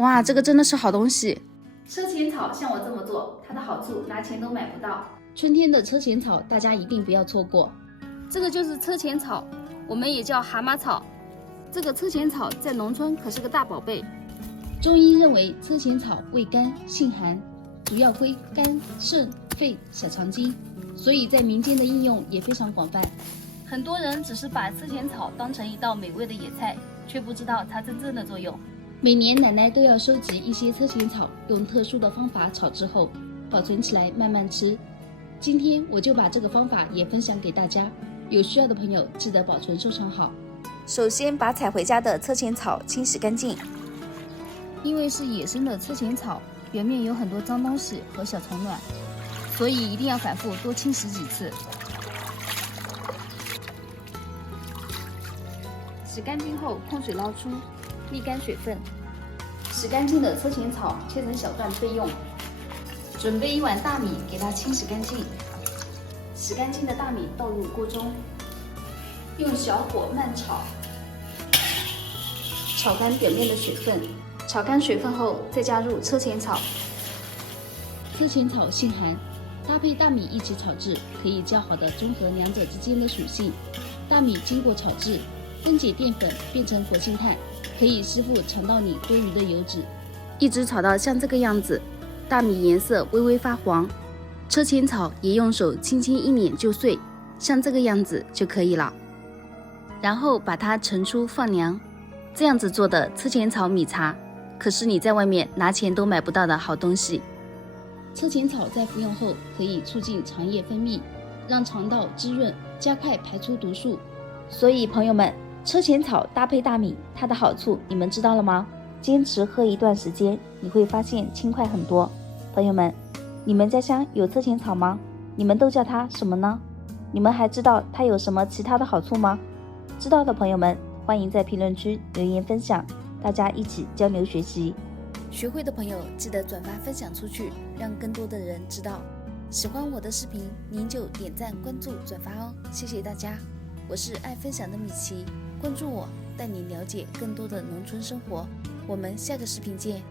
哇，这个真的是好东西。车前草像我这么做，它的好处拿钱都买不到。春天的车前草，大家一定不要错过。这个就是车前草，我们也叫蛤蟆草。这个车前草在农村可是个大宝贝。中医认为车前草味甘性寒，主要归肝、肾、肺、小肠经，所以在民间的应用也非常广泛。很多人只是把车前草当成一道美味的野菜，却不知道它真正的作用。每年奶奶都要收集一些车前草，用特殊的方法炒制后保存起来慢慢吃。今天我就把这个方法也分享给大家，有需要的朋友记得保存收藏好。首先把采回家的车前草清洗干净，因为是野生的车前草，表面有很多脏东西和小虫卵，所以一定要反复多清洗几次。洗干净后控水捞出，沥干水分。洗干净的车前草切成小段备用。准备1碗大米，给它清洗干净。洗干净的大米倒入锅中，用小火慢炒，炒干表面的水分。炒干水分后，再加入车前草。车前草性寒，搭配大米一起炒制，可以较好的中和两者之间的属性。大米经过炒制，分解淀粉变成活性炭，可以吸附肠道里多余的油脂。一直炒到像这个样子，大米颜色微微发黄，车前草也用手轻轻一碾就碎，像这个样子就可以了。然后把它盛出放凉。这样子做的车前草米茶，可是你在外面拿钱都买不到的好东西。车前草在服用后可以促进肠液分泌，让肠道滋润，加快排出毒素。所以朋友们，车前草搭配大米，它的好处你们知道了吗？坚持喝一段时间，你会发现轻快很多。朋友们，你们家乡有车前草吗？你们都叫它什么呢？你们还知道它有什么其他的好处吗？知道的朋友们，欢迎在评论区留言分享，大家一起交流学习。学会的朋友记得转发分享出去，让更多的人知道。喜欢我的视频，您就点赞、关注、转发哦，谢谢大家。我是爱分享的米奇，关注我，带你了解更多的农村生活。我们下个视频见。